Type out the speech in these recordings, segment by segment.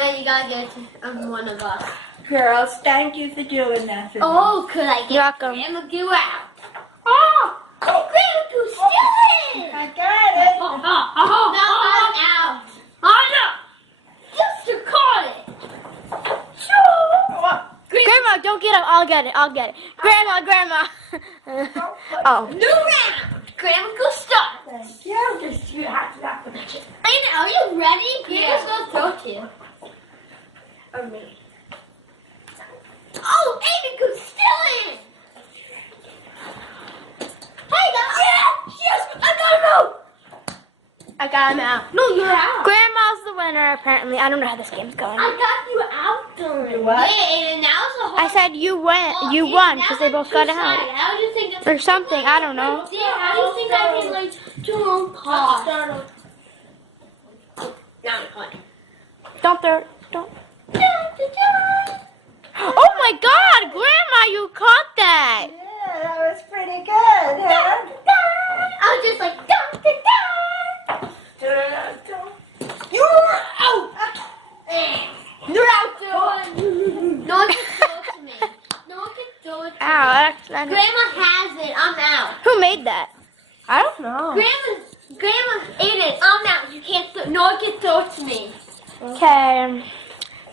Now you gotta get one of us. Girls, thank you for doing that for me. Oh, could I get You're welcome. Grandma Goo out? Oh, Grandma Goo's still in. I got it. No, I'm out. Oh no, Sister caught it. Sure. Grandma, don't get up. I'll get it. Grandma. Oh. New round. Grandma Goo start. Thank you. Just you have to have to match it. Are you ready? Grandma's gonna throw to you. Oh, me. Oh, Amy Goo's still in. Hey, yes, I got him out. I got him out. No, you're out. Grandma's the winner, apparently. I don't know how this game's going. I got you out, Dylan. You what? Yeah, and now it's a whole. I said you won. You won because they both got out. How do you think that's Or something. I don't know. Yeah, how do you think I can like do on pause? Now I'm playing. Don't. Oh my God, Grandma, you caught that. Yeah, that was pretty good, huh? I was just like dun, dun, dun. You're out. You're out, Dylan. No one can throw it to me. No one can throw it to me. Ow, Grandma has it. I'm out. Who made that? I don't know. Grandma ate it. I'm out. You can't throw. No one can throw it to me. Okay.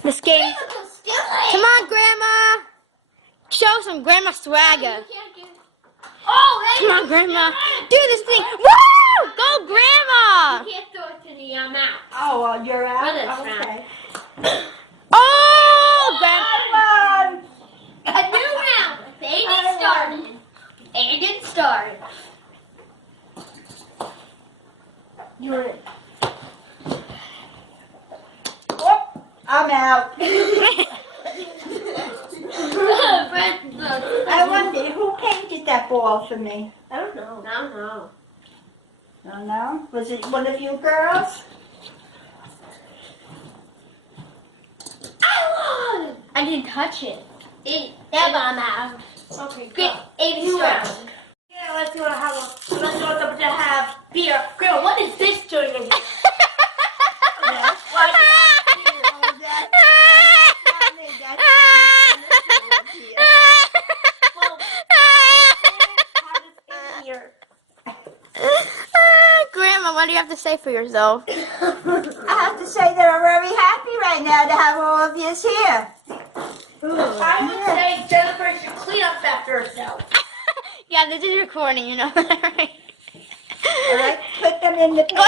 This game. Grandma can steal it. Come on, Grandma. Show some Grandma swagger. Oh, Come on, Grandma. Do this thing. Woo! Go, Grandma. You can't throw it to me. I'm out. Oh, well, you're out? For this Okay. Oh, Grandma. I won. A new round. Aiden started. You're in. Oh, I'm out. I wonder who painted that ball for me. I don't know. I don't know. I don't know. Was it one of you girls? I won! I didn't touch it. Yeah, but I'm out. Okay, great. Aiden's round. Yeah, let's go to have beer. Grandma, what is this doing in here? Grandma, what do you have to say for yourself? I have to say that I'm very happy right now to have all of you here. I would say Jennifer should clean up after herself. Yeah, this is recording, you know that, right? All right, put them in the paper.